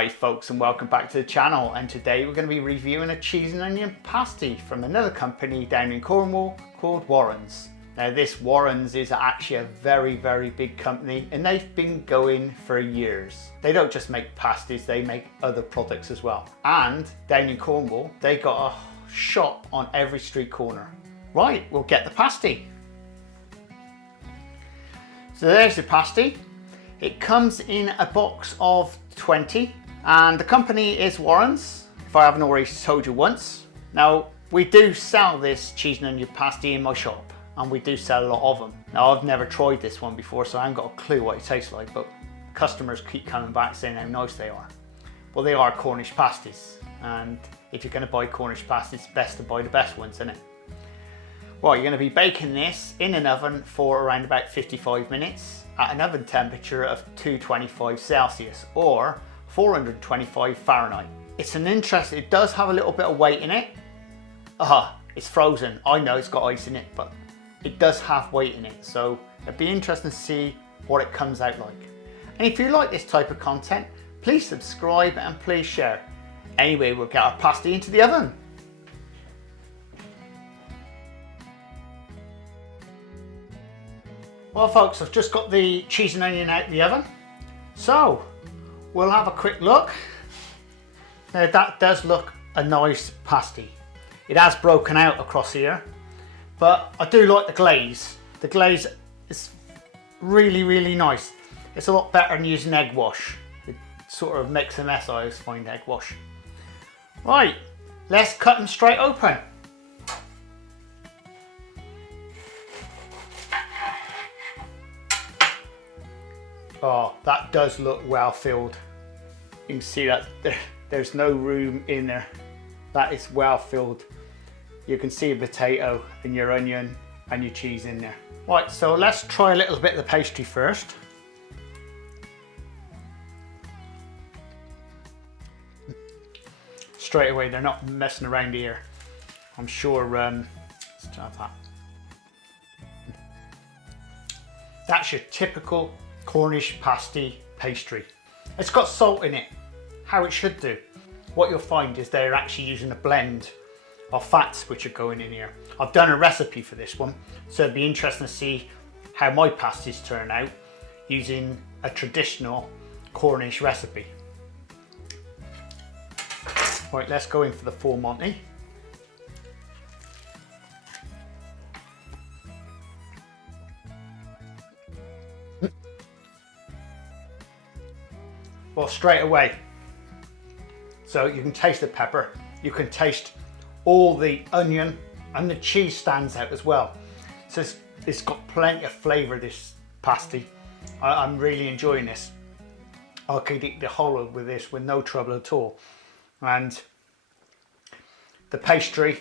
Hi folks, and welcome back to the channel, and today we're going to be reviewing a cheese and onion pasty from another company down in Cornwall called Warren's. Now this Warren's is actually a very big company, and they've been going for years. They don't just make pasties, they make other products as well. And down in Cornwall they got a shop on every street corner. Right, we'll get the pasty. So there's the pasty. It comes in a box of 20 and the company is Warren's, if I haven't already told you once. Now we do sell this cheese and onion pasty in my shop, and we do sell a lot of them. Now I've never tried this one before, so I haven't got a clue what it tastes like, but customers keep coming back saying how nice they are. Well, they are Cornish pasties, and if you're going to buy Cornish pasties, it's best to buy the best ones, isn't it? Well, you're going to be baking this in an oven for around about 55 minutes at an oven temperature of 225 Celsius or 425 Fahrenheit. It's an interest, it does have a little bit of weight in it. It's frozen. I know it's got ice in it, but it does have weight in it. So it'd be interesting to see what it comes out like. And if you like this type of content, please subscribe and please share. Anyway, we'll get our pasty into the oven. Well folks, I've just got the cheese and onion out of the oven. So, we'll have a quick look. Now that does look a nice pasty. It has broken out across here, but I do like the glaze. The glaze is really nice. It's a lot better than using egg wash. It sort of makes a mess, I always find, egg wash. Right, let's cut them straight open. Oh, that does look well filled. You can see that there's no room in there. That is well filled. You can see a potato and your onion and your cheese in there. Right, so let's try a little bit of the pastry first. Straight away, they're not messing around here. I'm sure, let's try that. That's your typical Cornish pasty pastry. It's got salt in it, how it should do. What you'll find is they're actually using a blend of fats which are going in here. I've done a recipe for this one, so it'd be interesting to see how my pasties turn out using a traditional Cornish recipe. Right, let's go in for the full Monty. Well, straight away, so you can taste the pepper, you can taste all the onion, and the cheese stands out as well. So it's got plenty of flavour, this pasty. I'm really enjoying this. I could eat the whole with this with no trouble at all. And the pastry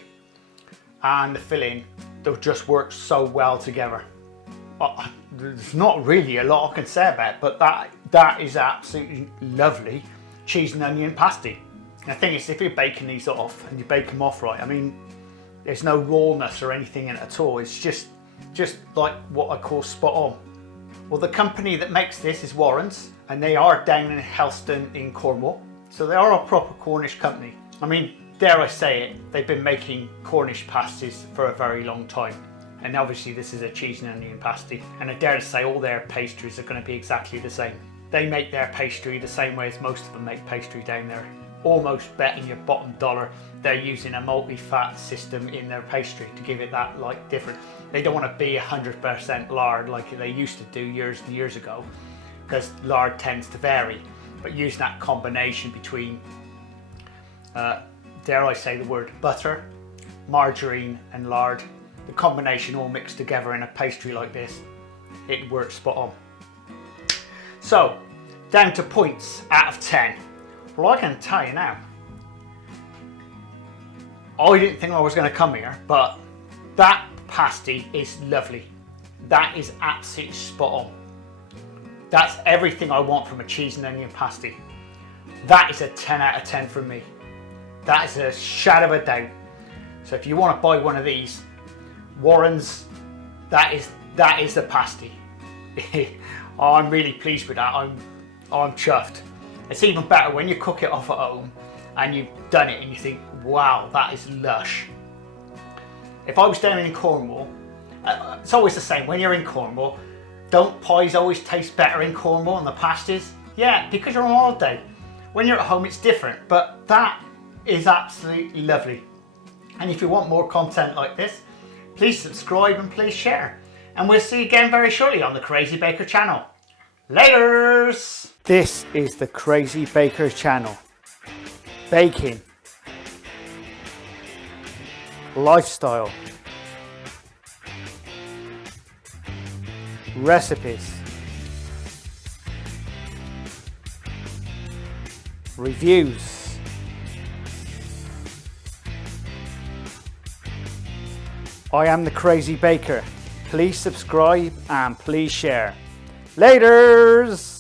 and the filling, they'll just work so well together. There's not really a lot I can say about it, but that is absolutely lovely cheese and onion pasty. And the thing is, if you're baking these off and you bake them off right, I mean, there's no rawness or anything in it at all. It's just like what I call spot on. Well, the company that makes this is Warren's, and they are down in Helston in Cornwall. So they are a proper Cornish company. I mean, dare I say it, they've been making Cornish pasties for a very long time. And obviously this is a cheese and onion pasty, and I dare to say all their pastries are going to be exactly the same. They make their pastry the same way as most of them make pastry down there. Almost betting your bottom dollar they're using a multi-fat system in their pastry to give it that different. They don't want to be 100% lard like they used to do years and years ago, because lard tends to vary. But using that combination between, dare I say the word, butter, margarine and lard, the combination all mixed together in a pastry like this, it works spot on. So, down to points out of 10. Well, I can tell you now, I didn't think I was going to come here, but that pasty is lovely. That is absolutely spot on. That's everything I want from a cheese and onion pasty. That is a 10 out of 10 from me. That is a shadow of a doubt. So if you want to buy one of these, Warren's, that is the pasty. I'm really pleased with that. I'm chuffed. It's even better when you cook it off at home and you've done it and you think, wow, that is lush. If I was down in Cornwall, it's always the same. When you're in Cornwall, don't pies always taste better in Cornwall than the pasties? Yeah, because you're on holiday. When you're at home, it's different, but that is absolutely lovely. And if you want more content like this, please subscribe and please share. And we'll see you again very shortly on the Crazy Baker channel. Laters! This is the Crazy Baker channel. Baking. Lifestyle. Recipes. Reviews. I am the Crazy Baker. Please subscribe and please share. Laters!